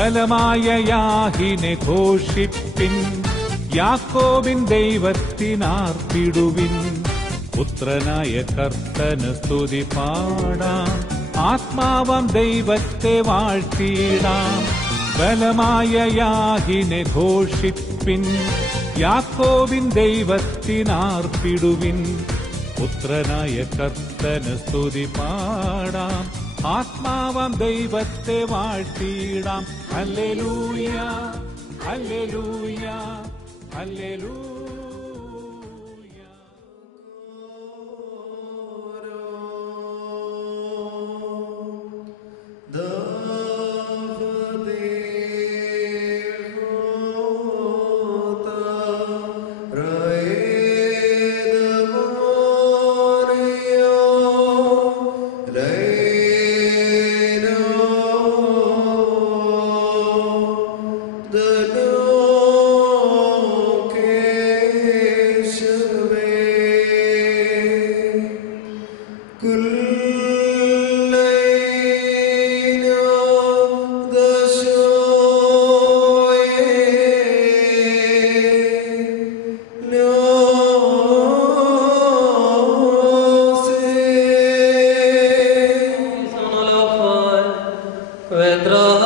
ബലമായ യാഹിനെ ഘോഷിപ്പിൻ, യാക്കോബിൻ ദൈവത്തിനാർപ്പിടുവിൻ. പുത്രനായ കർത്തന് സ്തുതി പാടാം, ആത്മാവാം ദൈവത്തെ വാഴ്ത്തിയിടാം. ബലമായ യാഹിനെ ഘോഷിപ്പിൻ, യാക്കോബിൻ ദൈവത്തിനാർപ്പിടുവിൻ. പുത്രനായ കർത്തന് സ്തുതി പാടാം, ആത്മാവാം ദൈവത്തെ വാഴ്ത്തിയിടാം. Hallelujah hallelujah hallelujah. God,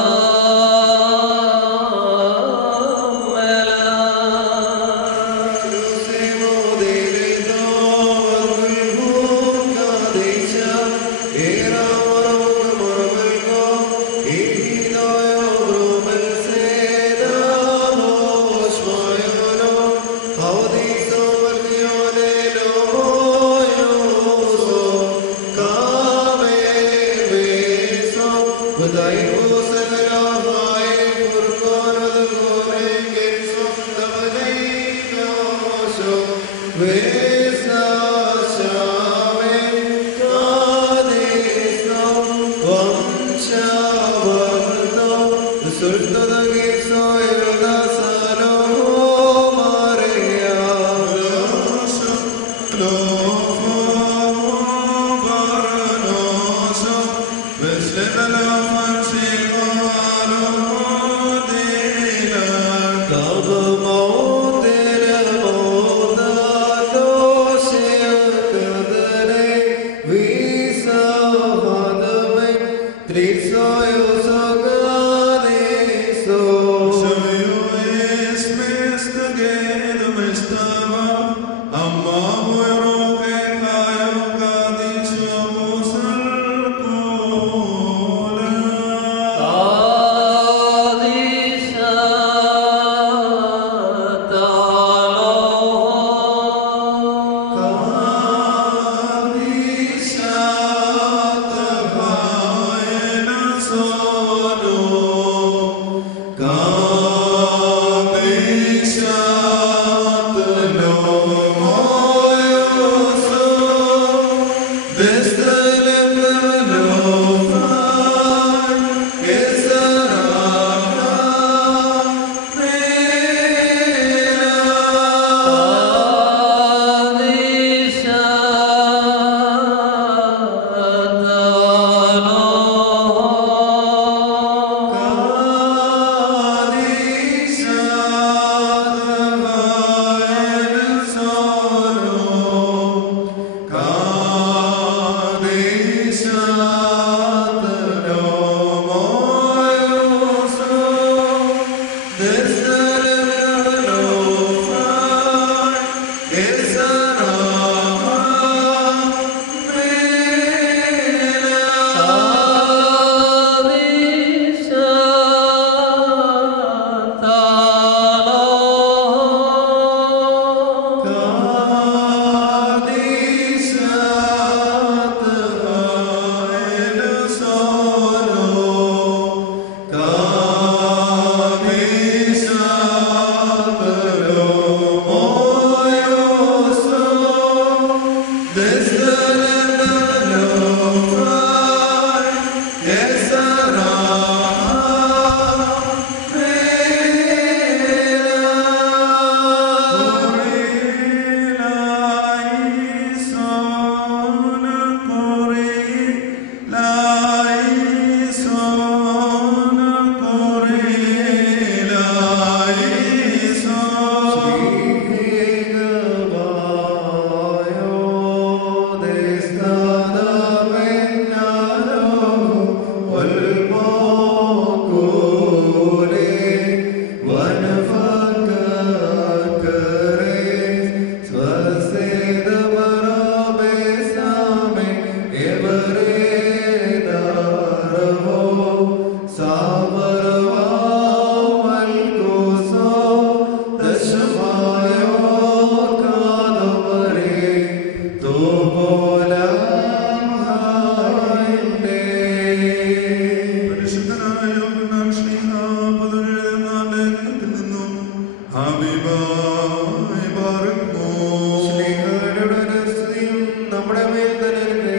നമ്മുടെ മേൽ തന്നെ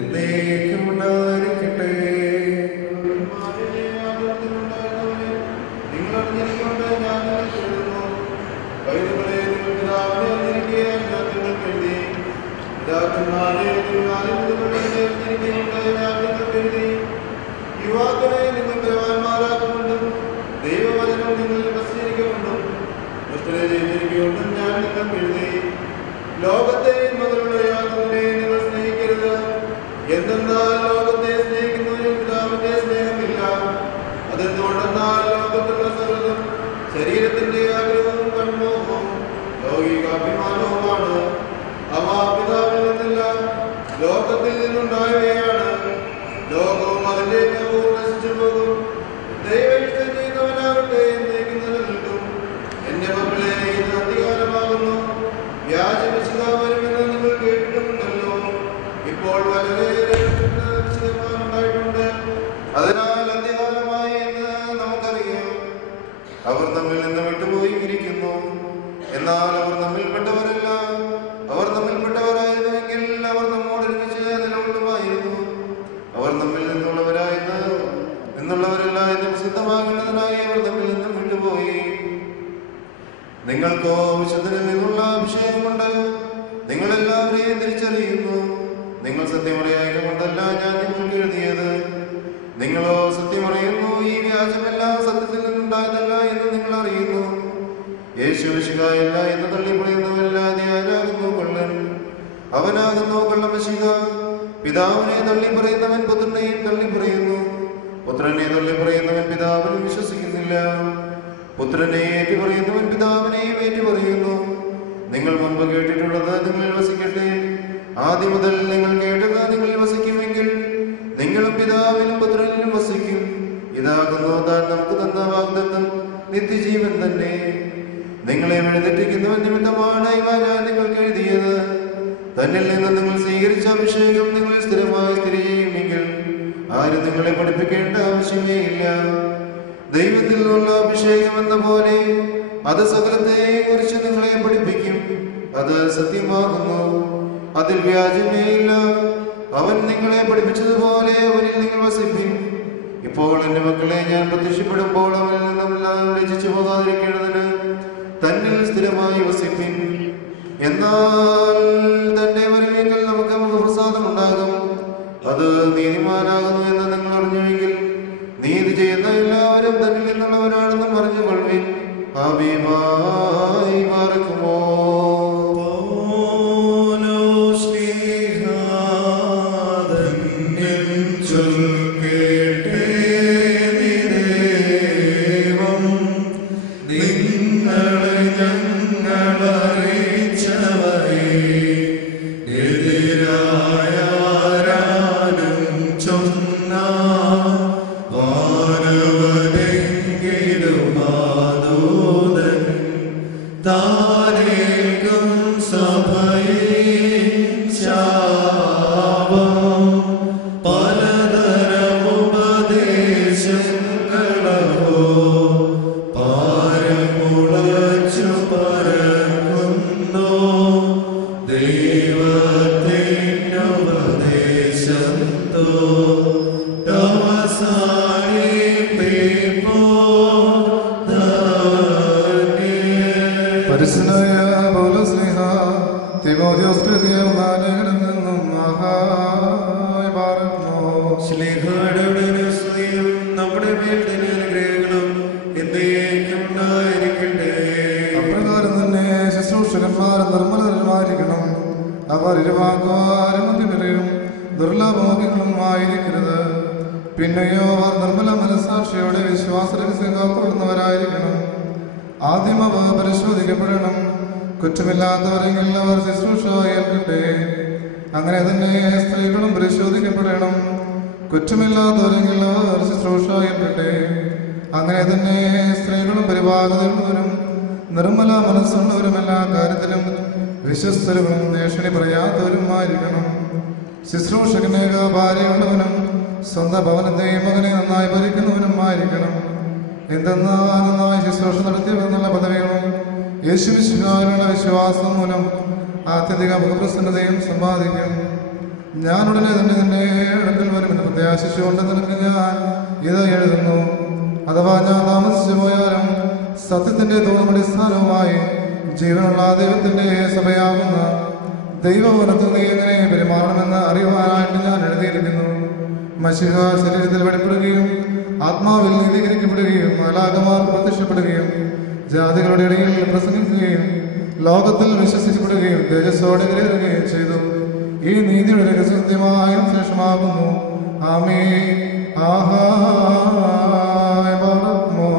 എന്നേക്കും ഉണ്ടായിരിക്കട്ടെ. യുവാക്കളെ നിങ്ങൾ ബലവാന്മാരാക്കുകൊണ്ടും ദൈവവചനം നിങ്ങളിൽ പ്രസിദ്ധീകരിക്കുകൊണ്ടും ദുഷ്ടനെ ജയിച്ചിരിക്കുകൊണ്ടും ഞാൻ നിങ്ങൾക്ക് എഴുതി. ലോകത്തെയും അതിലുള്ള യാതൊന്നിനെ നിങ്ങൾ സ്നേഹിക്കരുത്. എന്തെന്നാൽ ലോകത്തെ സ്നേഹിക്കുന്നവരിൽ പിതാവിന്റെ സ്നേഹമില്ല. അതെന്തുകൊണ്ടെന്നാൽ ലോകത്തുള്ള സകലതും ശരീരത്തിന്റെ ആഗ്രഹവും കൺമോഹവും ലൗകികാഭിമാനവുമാണ്. അവ പിതാവിൽ നിന്നല്ല, ലോകത്തിൽ നിന്നുണ്ടായവയാണ്. ലോകവും അതിന്റെ മോഹവും നശിച്ചു പോകും. ദൈവം ഇഷ്ടം ചെയ്യുന്നവനാകട്ടെ എന്നേക്കും നിലനിൽക്കും. എന്റെ മക്കളെ, ഇത് അധികാരമാകുന്നു. വ്യാജവിശുദ്ധ വരുമെന്ന് നിങ്ങൾ കേട്ടിട്ടുണ്ടല്ലോ. ഇപ്പോൾ വളരെയേറെ വിശുദ്ധന്മാരുണ്ടായിട്ടുണ്ട്. അതിനാൽ അന്ത്യകാലമായി എന്ന് നമുക്കറിയാം. അവർ നമ്മിൽ നിന്ന് വിട്ടുപോയിരിക്കുന്നു. എന്നാൽ അവർ നമ്മിൽപ്പെട്ടവരല്ല. അവർ നമ്മിൽപ്പെട്ടവരായിരുന്നുവെങ്കിൽ അവർ നമ്മോട് ഒരുമിച്ച് നിലകൊള്ളുമായിരുന്നു. അവർ നമ്മിൽ നിന്നുള്ളവരല്ല എന്ന് പ്രസിദ്ധമാകുന്നതിനായി അവർ നമ്മിൽ നിന്നും വിട്ടുപോയി. നിങ്ങൾക്കോ വിശുദ്ധനിൽ നിന്നുള്ള അഭിഷേകമുണ്ട്. നിങ്ങളെല്ലാവരെയും തിരിച്ചറിയുന്നു. നിങ്ങൾ സത്യമറിയായ കൊണ്ടല്ല ഞാൻ നിങ്ങൾക്ക് എഴുതിയത്. നിങ്ങളോ സത്യമറിയുന്നു. ഈ വ്യാജമെല്ലാം സത്യത്തിൽ നിന്നുണ്ടായതല്ല എന്ന് നിങ്ങൾ അറിയുന്നു. യേശു മിശിഹായല്ല എന്ന് തള്ളിപ്പറയുന്നവല്ലാതെ ആരാകുന്നു കൊള്ളൻ? അവനാകുന്നു കള്ളമിശിഹ. പിതാവിനെ തള്ളിപ്പറയുന്നവൻ പുത്രനെയും തള്ളിപ്പറയുന്നു. പുത്രനെ തള്ളിപ്പറയുന്നവൻ പിതാവിനെ വിശ്വസിക്കുന്നില്ല. പുത്രനെ ഏറ്റുപറയുന്നവൻ പിതാവിനെയും ഏറ്റുപറയുന്നു. നിങ്ങൾ മുമ്പ് കേട്ടിട്ടുള്ളത് നിങ്ങളിൽ വസിക്കട്ടെ. ആദ്യം മുതൽ നിങ്ങൾ കേട്ടത് നിങ്ങളിൽ വസിക്കുമെങ്കിൽ നിങ്ങളും പിതാവിലും പുത്രനിലും വസിക്കും. ഇതാകുന്നു താൻ നമുക്ക് തന്ന വാഗ്ദത്തം, നിത്യജീവൻ തന്നെ. നിങ്ങളെ വഴിതെറ്റിക്കുന്നവൻ നിമിത്തമാണ് ഇവ ഞാൻ നിങ്ങൾക്ക് എഴുതിയത്. തന്നിൽ നിന്ന് നിങ്ങൾ സ്വീകരിച്ച അഭിഷേകം നിങ്ങളിൽ സ്ഥിരമായി സ്ഥിതി ചെയ്യുമെങ്കിൽ ആരും നിങ്ങളെ പഠിപ്പിക്കേണ്ട ആവശ്യമേ ഇല്ല. ദൈവത്തിൽ നിന്നുള്ള അഭിഷേകം എന്ന പോലെ അത് സകലത്തെയും കുറിച്ച് നിങ്ങളെ പഠിപ്പിക്കും. അത് സത്യമാകുന്നു, അതിൽ വ്യാജമേ ഇല്ല. അവൻ നിങ്ങളെ പഠിപ്പിച്ചതുപോലെ അവനിൽ നിങ്ങൾ വസിപ്പിക്കും. ഇപ്പോൾ എന്റെ മക്കളെ, ഞാൻ പ്രത്യക്ഷപ്പെടുമ്പോൾ അവനിൽ നിന്നും ലജ്ജിച്ചു പോകാതിരിക്കേണ്ടതിന് തന്നിൽ സ്ഥിരമായി വസിപ്പിൻ. എന്നാൽ തന്റെ വരവേക്കൽ നമുക്ക് മുഖപ്രസാദം ഉണ്ടാകും. അത് നീതിമാനാകുന്നു എന്ന് നിങ്ങൾ അറിഞ്ഞുവെങ്കിൽ നീതി ചെയ്യുന്ന എല്ലാവരും തന്നിൽ നിന്നുള്ളവരാണെന്നും അറിഞ്ഞുകൊള്ളുവിൻ. ഹബീബായി പാർക്കുമോ പിന്നെയോ അവർ നിർമ്മല മനസ്സാക്ഷിയോടെ വിശ്വാസരഹസ്യം കാത്തുകൊള്ളുന്നവരായിരിക്കണം. ആദ്യം അവ പരിശോധിക്കപ്പെടണം. കുറ്റമില്ലാത്തവരെങ്കിൽ അവർ ശുശ്രൂഷ ഏൽക്കട്ടെ. അങ്ങനെ തന്നെ സ്ത്രീകളും പരിശോധിക്കപ്പെടണം. കുറ്റമില്ലാത്തവരെങ്കിൽ അവർ ശുശ്രൂഷ ഏൽക്കട്ടെ. അങ്ങനെ തന്നെ സ്ത്രീകളും പരിപാകതയുള്ളവരും നിർമ്മല മനസ്സുള്ളവരും എല്ലാ കാര്യത്തിലും വിശ്വസ്തരും നേഷണി പറയാത്തവരുമായിരിക്കണം. ശുശ്രൂഷകനേക ഭാര്യയുള്ളവനും സ്വന്തം ഭവനത്തെയും മകനെ നന്നായി ഭരിക്കുന്നവനുമായിരിക്കണം. എന്തെന്നാൽ നന്നായി ശുശ്രൂഷ നടത്തിയവരെന്നുള്ള പദവികളും യേശുവിശുവിനുള്ള വിശ്വാസം മൂലം ആത്യന്തിക മുഖപ്രസന്നതയും സമ്പാദിക്കും. ഞാൻ ഉടനെ തന്നെ നിന്റെ അടുക്കൽ വരുമെന്ന് പ്രത്യാശിച്ചുകൊണ്ട് നിനക്ക് ഞാൻ ഇത് എഴുതുന്നു. അഥവാ ഞാൻ താമസിച്ചു പോയാലും സത്യത്തിന്റെ തൂണമടിസ്ഥാനവുമായി ജീവനുള്ള ദൈവത്തിന്റെ സഭയാകുന്ന ദൈവവനത്തിൽ നീ എങ്ങനെ പെരുമാറണമെന്ന് അറിയുവാനായിട്ട് ഞാൻ എഴുതിയിരിക്കുന്നു. മശിഹ ശരീരത്തിൽ വെളിപ്പെടുകയും ആത്മാവിൽ നീതീകരിക്കപ്പെടുകയും മാലാഖമാർക്ക് പ്രത്യക്ഷപ്പെടുകയും ജാതികളുടെ ഇടയിൽ പ്രസംഗിക്കുകയും ലോകത്തിൽ വിശ്വസിക്കപ്പെടുകയും തേജസ്സോടെ കയറുകയും ചെയ്തു. ഈ നീതിയുടെ രഹസ്യമായും ശേഷമാകുന്നു. ആമേൻ. ആഹായ് ബറക്മോ.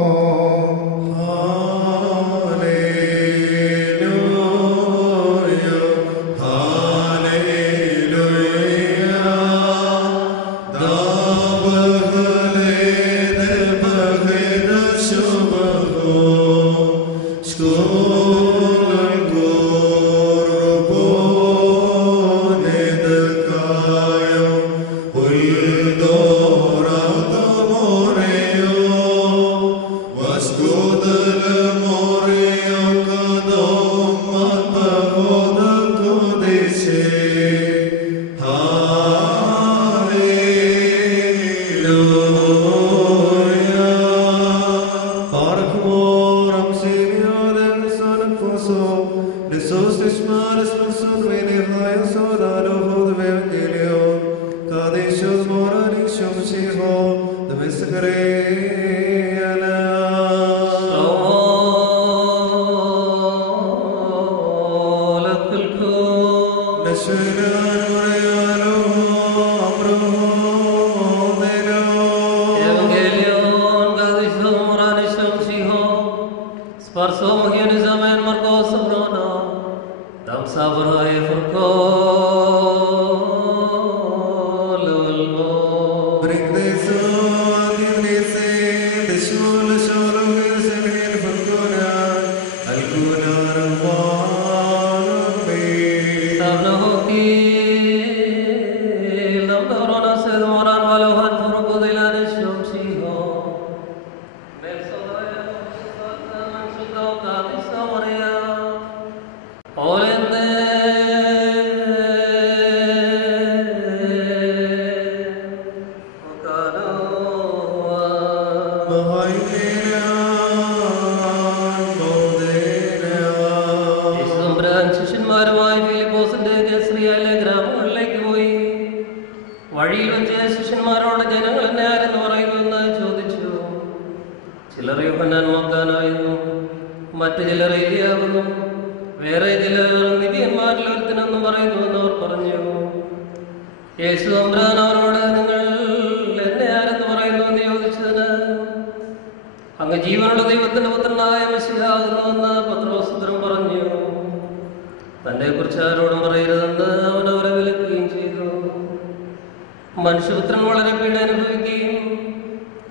മനുഷ്യപുത്രൻ വളരെ പീഡ അനുഭവിക്കുകയും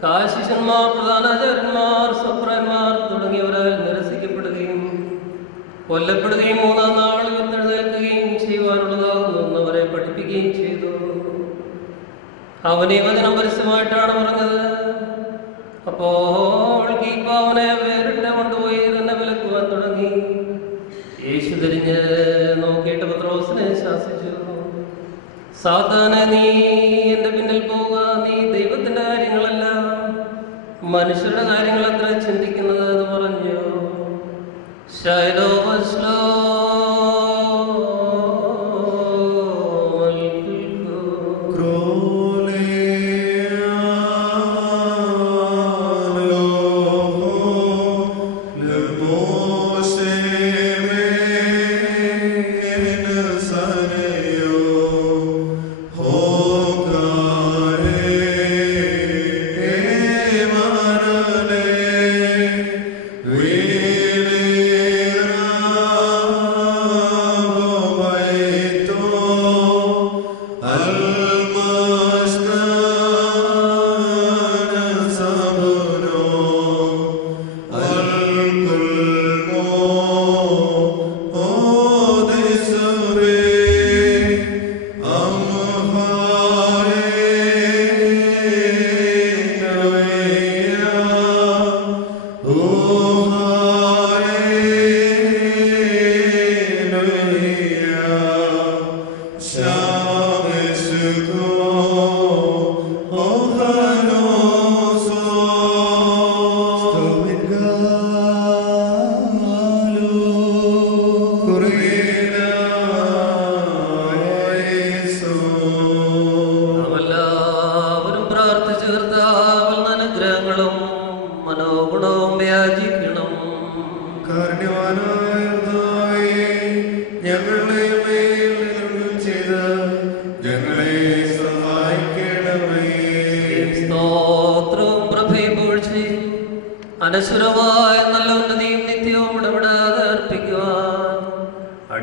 കാശിഷന്മാർ, പ്രധാനാചാര്യന്മാർ, സപ്രന്മാർ തുടങ്ങിയവരാൽ നിരസിക്കപ്പെടുകയും കൊല്ലപ്പെടുകയും മൂന്നാം നാൾ ഉയർത്തെഴുന്നേൽക്കുകയും ചെയ്യുവാനുള്ളതാകുന്നു അവരെ പഠിപ്പിക്കുകയും ചെയ്തു. അവനെ വചനം പരസ്യമായിട്ടാണ് പറഞ്ഞത്. അപ്പോൾ കീപ്പാവനെ വേറിട്ട് കൊണ്ടുപോയി തന്നെ വിലക്കുവാൻ തുടങ്ങി. യേശു തിരിഞ്ഞ് നോക്കിയിട്ട് പത്രോസിനെ ശാസിച്ചു, സാത്താനെ, നീ എന്റെ പിന്നിൽ പോവുക. നീ ദൈവത്തിന്റെ കാര്യങ്ങളല്ല മനുഷ്യരുടെ കാര്യങ്ങൾ അത്ര ചിന്തിക്കുന്നത് എന്ന് പറഞ്ഞു. We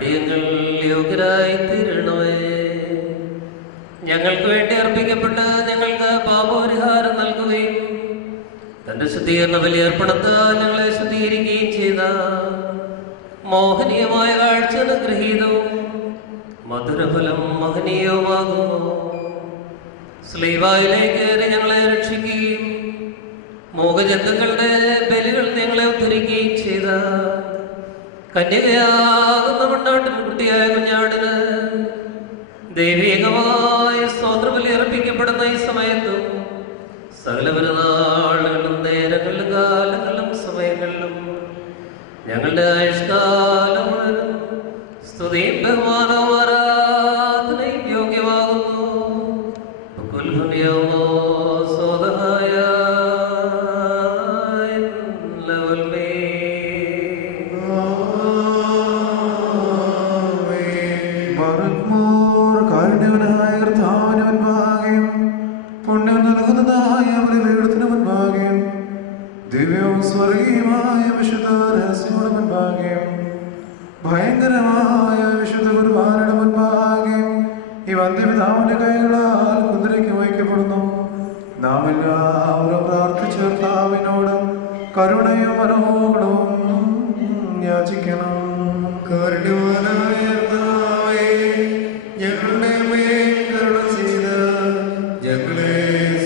അടിയങ്ങൾ യോഗ്യരായി തീരണമേ. ഞങ്ങൾക്ക് വേണ്ടി അർപ്പിക്കപ്പെട്ട് ഞങ്ങൾക്ക് പാപപരിഹാരം നൽകുകയും തന്റെ ശുദ്ധീകരണ ബലിയർപ്പണത്താൽ ഞങ്ങളെ ശുദ്ധീകരിക്കുകയും ചെയ്ത മോഹനീയമായ കാഴ്ച അനുഗ്രഹീതവും മധുരഫലം മഹനീയവുമാകുന്നു. സ്ലീബായിലേക്ക് ഞങ്ങളെ രക്ഷിക്കുകയും മൂകജന്തുക്കളുടെ ബലികൾ ഞങ്ങളെ ഉദ്ധരിക്കുകയും ചെയ്ത കന്യകയാകുന്ന മണ്ണാട്ടിൻ കുട്ടിയായ കുഞ്ഞാടിന് ദൈവികമായ സ്തോത്രബലി അർപ്പിക്കപ്പെടുന്ന ഈ സമയത്തും സകല പെരുന്നാളുകളിലും നേരങ്ങളിലും കാലങ്ങളിലും സമയങ്ങളിലും ഞങ്ങളുടെ ആയുഷ്കാലം മുഴുവൻ സ്തുതിയും ബഹുമാനവും ആരാധനയും യോഗ്യമാകുന്നു. സ്വതഹായ കാരുണ്യവനായ കർത്താവിന് മുൻപാകെയും പുണ്യം നൽകുന്നതായ ബലിപീഠത്തിന് മുൻപാകെയും ദിവ്യവും സ്വർഗീയമായ വിശുദ്ധ രഹസ്യങ്ങളുടെ മുൻപാകെയും ഭയങ്കരമായ വിശുദ്ധ കുർബാനയുടെ മുൻപാകെയും ഈ വന്ധ്യപിതാവിന്റെ കൈകളാൽ കുതിരയ്ക്ക് വയ്ക്കപ്പെടുന്നു. നാം എല്ലാവരും പ്രാർത്ഥിച്ച കർത്താവിനോട് കരുണയും മനോഗുണവും യാചിക്കണം. കാരുണ്യവാനായ കർത്താവേ, ഞങ്ങളുടെ മേൽ കരുണ ചെയ്ത് ഞങ്ങളെ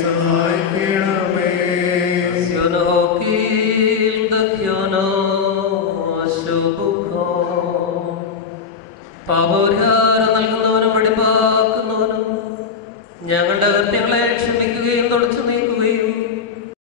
സഹായിക്കണമേ. പാപപരിഹാരം